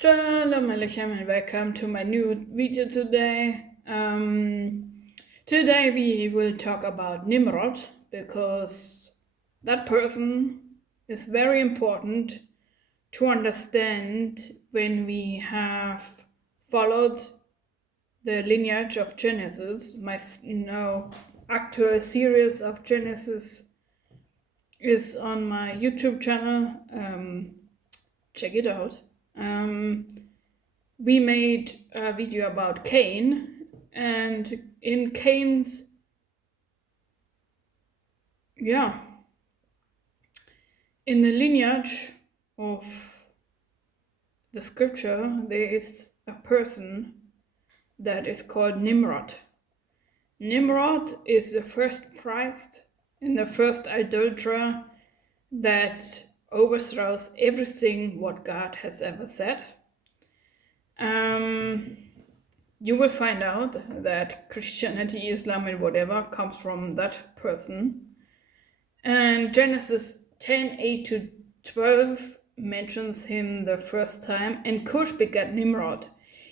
Shalom Aleichem and welcome to my new video today. Today we will talk about Nimrod because that person is very important to understand when we have followed the lineage of Genesis. My actual series of Genesis is on my YouTube channel. Check it out. We made a video about Cain, and in Cain's, in the lineage of the scripture, there is a person that is called Nimrod. Nimrod is the first priest and the first idolater that overthrows everything what God has ever said. You will find out that Christianity, Islam, and whatever comes from that person. And Genesis 10:8-12 mentions him the first time. And Cush begat Nimrod.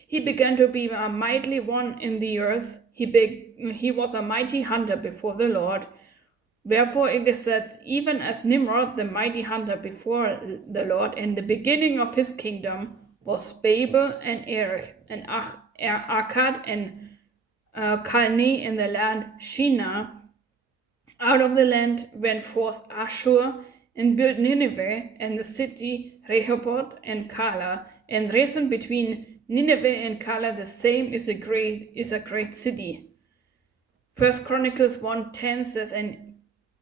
He began to be a mighty one in the earth. He was a mighty hunter before the Lord. Wherefore it is said, even as Nimrod, the mighty hunter before the Lord, in the beginning of his kingdom was Babel and Erech and Accad and Calneh in the land Shinar. Out of the land went forth Asshur and built Nineveh and the city Rehoboth and Calah, and Resen between Nineveh and Calah, the same is a great city. First Chronicles 1:10 says,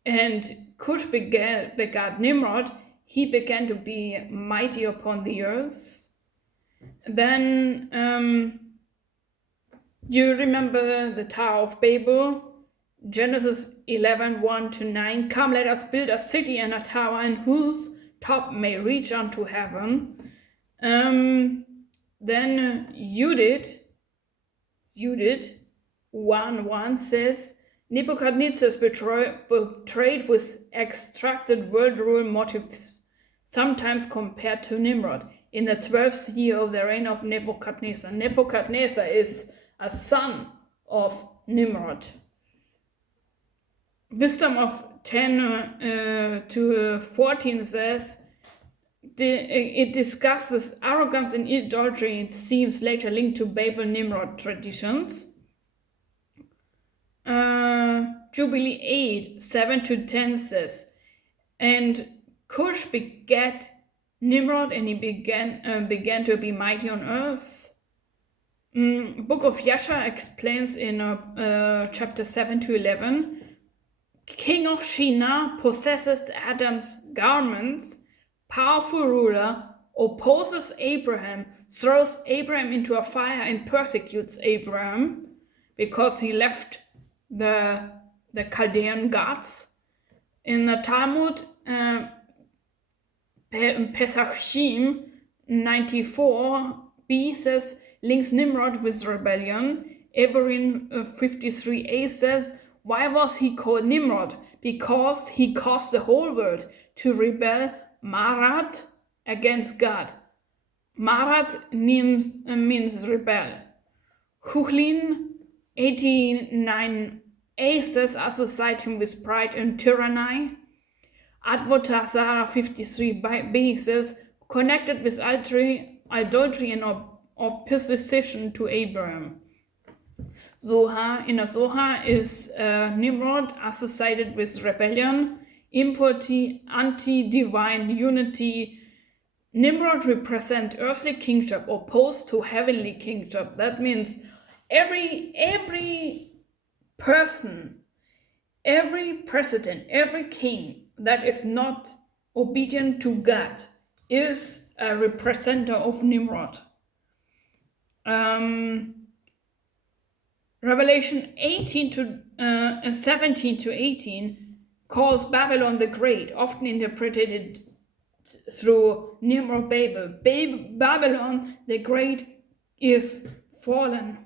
and Cush begat Nimrod. He began to be mighty upon the earth. Then you remember the Tower of Babel, Genesis 11:1-9. Come, let us build a city and a tower, in whose top may reach unto heaven. Then Judith 1:1 says, Nebuchadnezzar is betrayed with extracted world rule motives, sometimes compared to Nimrod, in the 12th year of the reign of Nebuchadnezzar. Nebuchadnezzar is a son of Nimrod. Wisdom of 10-14 says, it discusses arrogance and idolatry. It seems later linked to Babel Nimrod traditions. Jubilee 8:7-10 says, and Cush begat Nimrod, and he began to be mighty on earth. Book of Yasha explains in chapter 7-11, king of Shinar possesses Adam's garments, powerful ruler, opposes Abraham, throws Abraham into a fire and persecutes Abraham because he left the Chaldean gods. In the Talmud, Pesachim 94b says, links Nimrod with rebellion. Everin 53a says, why was he called Nimrod? Because he caused the whole world to rebel Marat against God. Marat means rebel. Chuchlin 89a says, associate him with pride and tyranny. Advotazara 53b says, connected with idolatry and opposition to Abraham. Zohar, in a Zohar, is Nimrod associated with rebellion, impurity, anti-divine unity. Nimrod represents earthly kingship opposed to heavenly kingship. That means every person, every president, every king that is not obedient to God is a representative of Nimrod. Revelation 17-18 calls Babylon the Great, often interpreted through Nimrod Babel. Babylon the Great is fallen.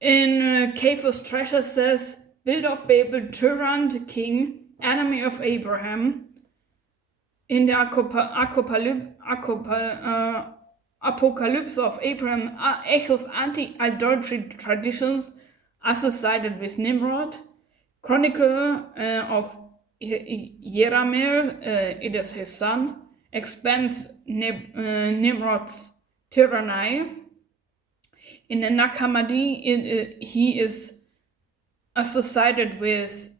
In Cephas Treasure says, builder of Babel, tyrant king, enemy of Abraham. in the Apocalypse of Abraham echoes anti-idolatry traditions associated with Nimrod. Chronicle of Jerahmeel, it is his son, expands Nimrod's tyranny. In the Nag Hammadi, he is associated with,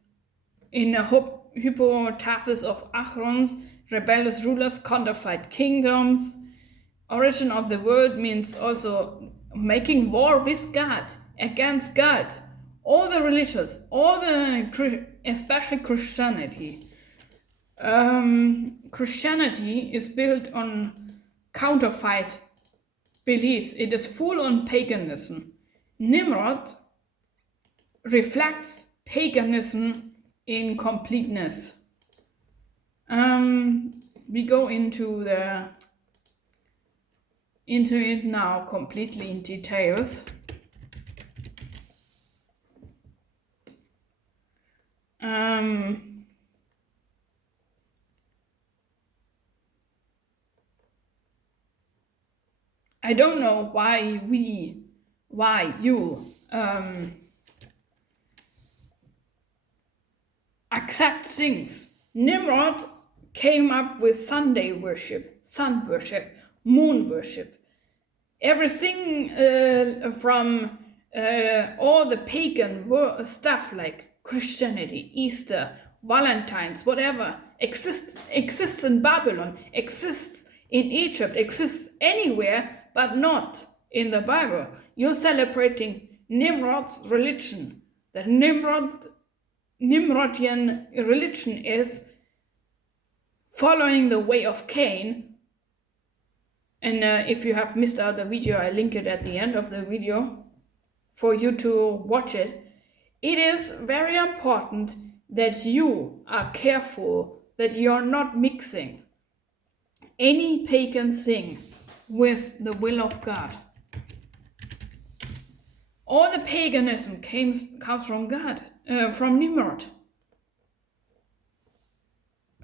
in a hypothesis of Acharon's rebellious rulers, counterfeit kingdoms. Origin of the world means also making war with God, against God. All the religions, especially Christianity. Christianity is built on counterfeit beliefs. It is full on paganism. Nimrod reflects paganism in completeness. We go into it now completely in details. I don't know why you accept things. Nimrod came up with Sunday worship, sun worship, moon worship. Everything from all the pagan stuff like Christianity, Easter, Valentine's, whatever, exists in Babylon, exists in Egypt, exists anywhere, but not in the Bible. You're celebrating Nimrod's religion. The Nimrodian religion is following the way of Cain. And if you have missed out the video, I link it at the end of the video for you to watch it. It is very important that you are careful that you're not mixing any pagan thing with the will of God. All the paganism comes from God, from Nimrod.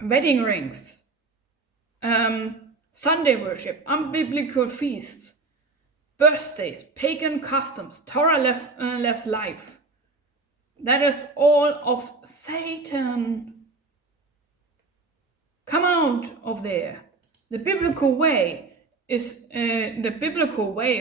Wedding rings, Sunday worship, unbiblical feasts, birthdays, pagan customs, Torah-less life. That is all of Satan. Come out of there. The biblical way is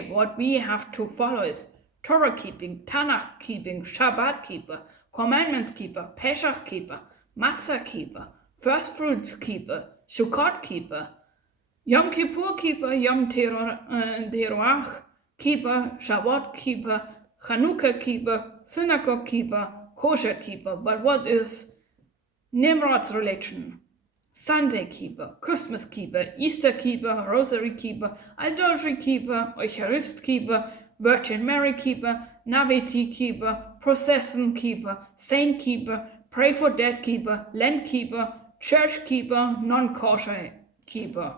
what we have to follow is Torah keeping, Tanakh keeping, Shabbat keeper, commandments keeper, Pesach keeper, Matzah keeper, first fruits keeper, Sukkot keeper, Yom Kippur keeper, Yom Teruach keeper, Shavuot keeper, Chanukah keeper, synagogue keeper, kosher keeper. But what is Nimrod's religion? Sunday keeper, Christmas keeper, Easter keeper, rosary keeper, idolatry keeper, Eucharist keeper, Virgin Mary keeper, Nativity keeper, procession keeper, saint keeper, pray for dead keeper, Lent keeper, church keeper, non-kosher keeper.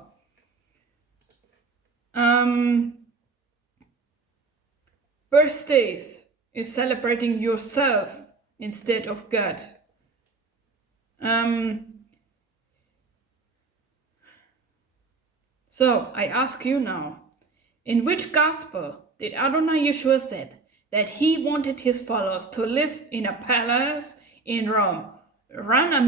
Birthdays is celebrating yourself instead of God. So I ask you now, in which gospel did Adonai Yeshua said that he wanted his followers to live in a palace in Rome, run a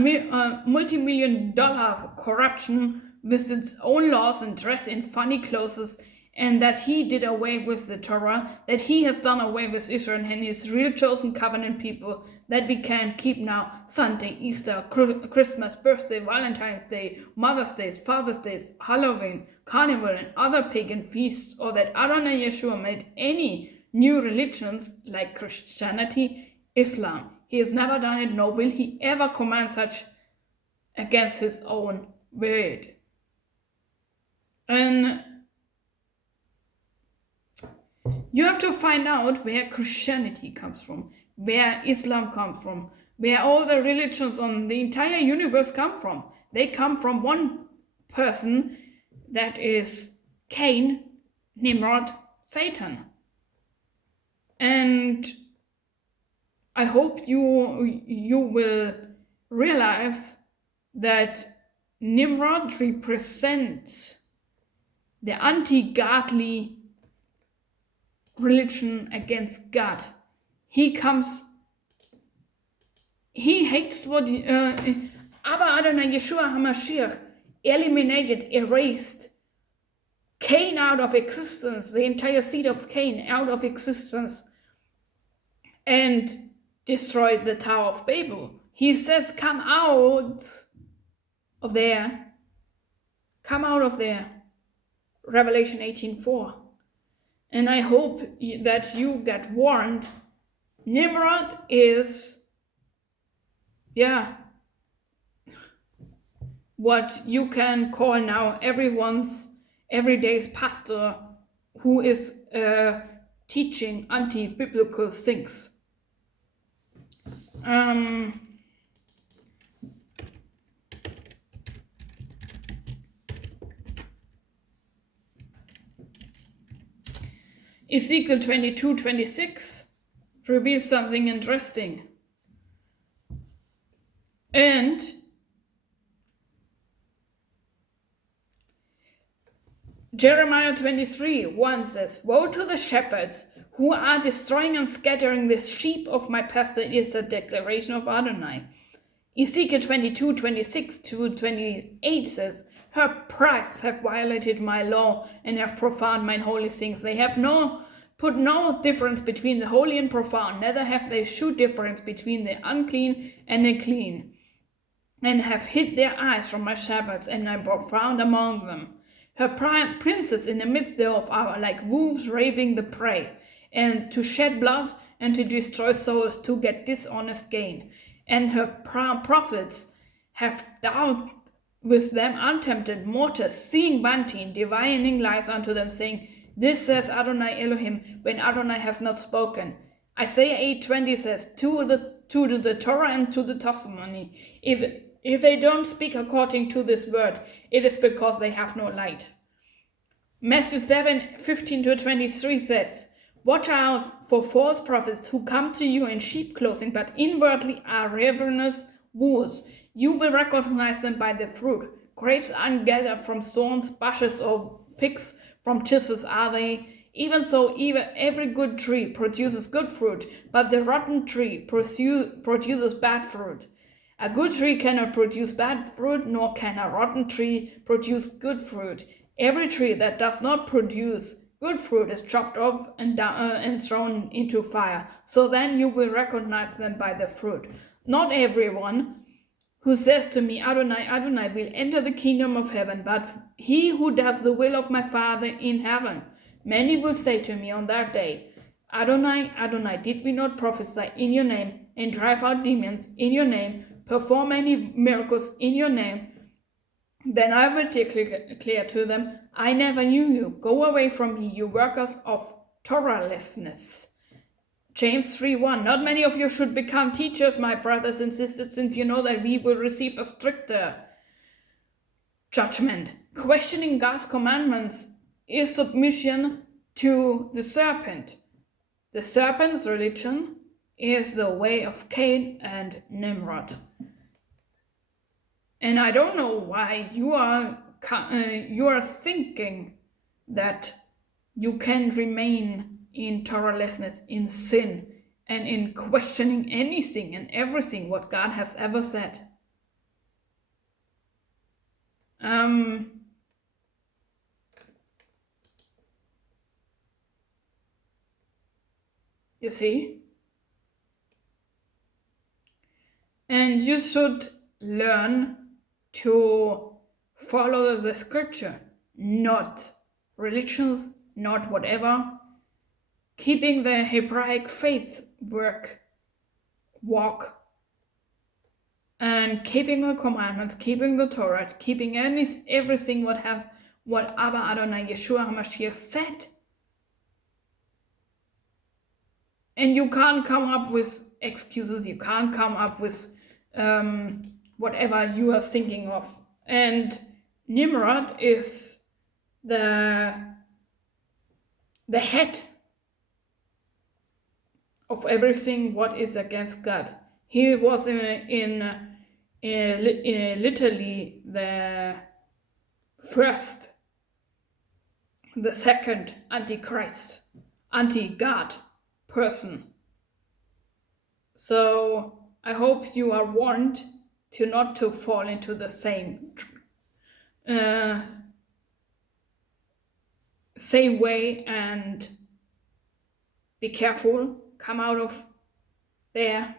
multi-million-dollar corruption with its own laws and dress in funny clothes, and that he did away with the Torah, that he has done away with Israel and his real chosen covenant people, that we can keep now Sunday, Easter, Christmas, birthday, Valentine's Day, Mother's Day, Father's Day, Halloween, Carnival, and other pagan feasts, or that Adonai Yeshua made any new religions like Christianity, Islam. He has never done it, nor will he ever command such against his own word. And you have to find out where Christianity comes from, where Islam comes from, where all the religions on the entire universe come from. They come from one person, that is Cain, Nimrod, Satan. And I hope you will realize that Nimrod represents the anti-godly religion against God. He hates what aber Adonai Yeshua HaMashiach eliminated, erased Cain out of existence, the entire seed of Cain out of existence, and destroyed the Tower of Babel. He says, come out of there. Come out of there. Revelation 18:4. And I hope that you get warned. Nimrod is, what you can call now everyday's pastor who is teaching anti-biblical things. Ezekiel 22:26 reveals something interesting. And Jeremiah 23:1 says, woe to the shepherds who are destroying and scattering the sheep of my pasture, is the declaration of Adonai. Ezekiel 22:26-28 says, her priests have violated my law and have profaned mine holy things. They have put no difference between the holy and profane, neither have they shewed difference between the unclean and the clean, and have hid their eyes from my Sabbaths, and I profound among them. Her princes in the midst thereof are like wolves raving the prey, and to shed blood and to destroy souls, to get dishonest gain. And her prophets have dealt with them untempted mortars, seeing wanting, divining lies unto them, saying, this says Adonai Elohim, when Adonai has not spoken. Isaiah 8:20 says, to the Torah and to the testimony, if they don't speak according to this word, it is because they have no light. Matthew 7:15-23 says, watch out for false prophets who come to you in sheep clothing, but inwardly are ravenous wolves. You will recognize them by the fruit. Grapes ungathered from thorns, bushes or figs from thistles are they. Even so, every good tree produces good fruit, but the rotten tree produces bad fruit. A good tree cannot produce bad fruit, nor can a rotten tree produce good fruit. Every tree that does not produce good fruit is chopped off and thrown into fire. So then you will recognize them by the fruit. Not everyone who says to me, Adonai, Adonai, will enter the kingdom of heaven, but he who does the will of my Father in heaven. Many will say to me on that day, Adonai, Adonai, did we not prophesy in your name and drive out demons in your name, perform many miracles in your name? Then I will declare to them, I never knew you. Go away from me, you workers of Torahlessness. James 3:1. Not many of you should become teachers, my brothers and sisters, since you know that we will receive a stricter judgment. Questioning God's commandments is submission to the serpent. The serpent's religion is the way of Cain and Nimrod. And I don't know why you are thinking that you can remain in Torahlessness, in sin, and in questioning anything and everything what God has ever said. You see? And you should learn to follow the scripture, not religions, not whatever. Keeping the Hebraic faith walk, and keeping the commandments, keeping the Torah, keeping everything what Abba Adonai Yeshua HaMashiach said. And you can't come up with excuses, you can't come up with whatever you are thinking of. And Nimrod is the head of everything what is against God. He was in literally the first, the second Antichrist, anti-God person. So I hope you are warned to not to fall into the same way, and be careful. Come out of there.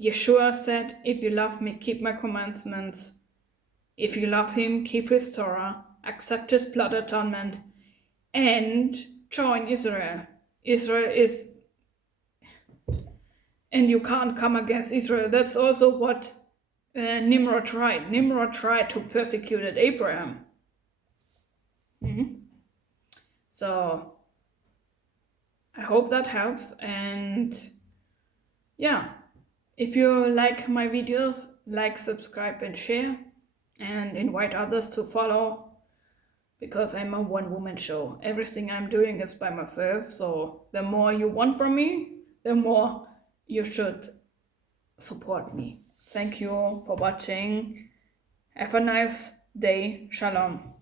Yeshua said, if you love me, keep my commandments. If you love him, keep his Torah, accept his blood atonement, and join Israel. Israel is, and you can't come against Israel. That's also what Nimrod tried. Nimrod tried to persecute Abraham. So I hope that helps. And yeah, if you like my videos, like, subscribe, and share, and invite others to follow, because I'm a one-woman show. Everything I'm doing is by myself, so the more you want from me, the more you should support me. Thank you for watching. Have a nice day. Shalom.